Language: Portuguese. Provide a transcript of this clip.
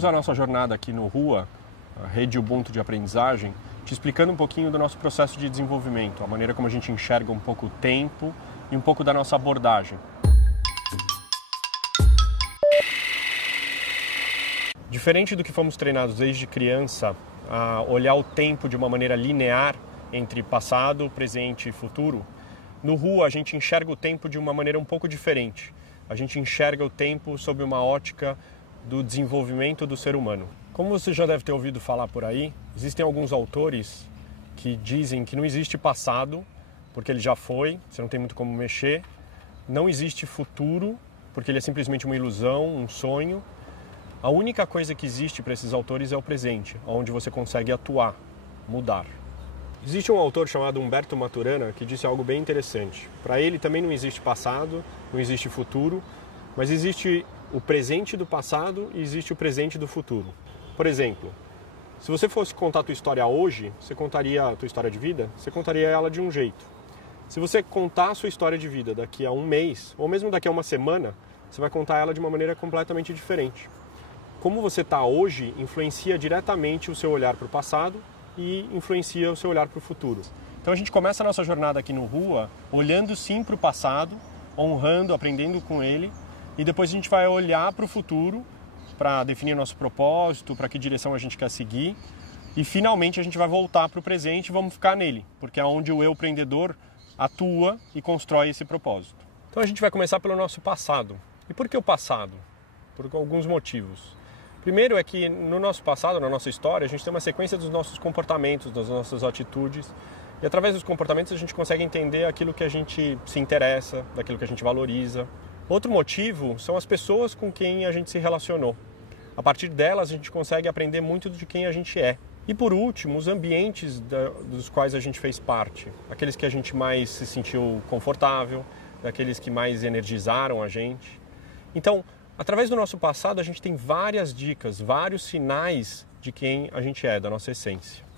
começamos a nossa jornada aqui no Rua, a rede Ubuntu de aprendizagem, te explicando um pouquinho do nosso processo de desenvolvimento, a maneira como a gente enxerga um pouco o tempo e um pouco da nossa abordagem. Diferente do que fomos treinados desde criança a olhar o tempo de uma maneira linear entre passado, presente e futuro, no Rua a gente enxerga o tempo de uma maneira um pouco diferente. A gente enxerga o tempo sob uma ótica do desenvolvimento do ser humano. Como você já deve ter ouvido falar por aí, existem alguns autores que dizem que não existe passado, porque ele já foi, você não tem muito como mexer. Não existe futuro, porque ele é simplesmente uma ilusão, um sonho. A única coisa que existe para esses autores é o presente, onde você consegue atuar, mudar. Existe um autor chamado Humberto Maturana que disse algo bem interessante. Para ele também não existe passado, não existe futuro, mas existe o presente do passado e existe o presente do futuro. Por exemplo, se você fosse contar a tua história hoje, você contaria a tua história de vida, você contaria ela de um jeito. Se você contar a sua história de vida daqui a um mês, ou mesmo daqui a uma semana, você vai contar ela de uma maneira completamente diferente. Como você está hoje influencia diretamente o seu olhar para o passado e influencia o seu olhar para o futuro. Então a gente começa a nossa jornada aqui no Rua olhando sim para o passado, honrando, aprendendo com ele, e depois a gente vai olhar para o futuro para definir nosso propósito, para que direção a gente quer seguir, e finalmente a gente vai voltar para o presente e vamos ficar nele, porque é onde o eu empreendedor atua e constrói esse propósito. Então a gente vai começar pelo nosso passado. E por que o passado? Por alguns motivos. Primeiro é que no nosso passado, na nossa história, a gente tem uma sequência dos nossos comportamentos, das nossas atitudes, e através dos comportamentos a gente consegue entender aquilo que a gente se interessa, daquilo que a gente valoriza. Outro motivo são as pessoas com quem a gente se relacionou. A partir delas a gente consegue aprender muito de quem a gente é. E por último, os ambientes dos quais a gente fez parte, aqueles que a gente mais se sentiu confortável, daqueles que mais energizaram a gente. Então, através do nosso passado, a gente tem várias dicas, vários sinais de quem a gente é, da nossa essência.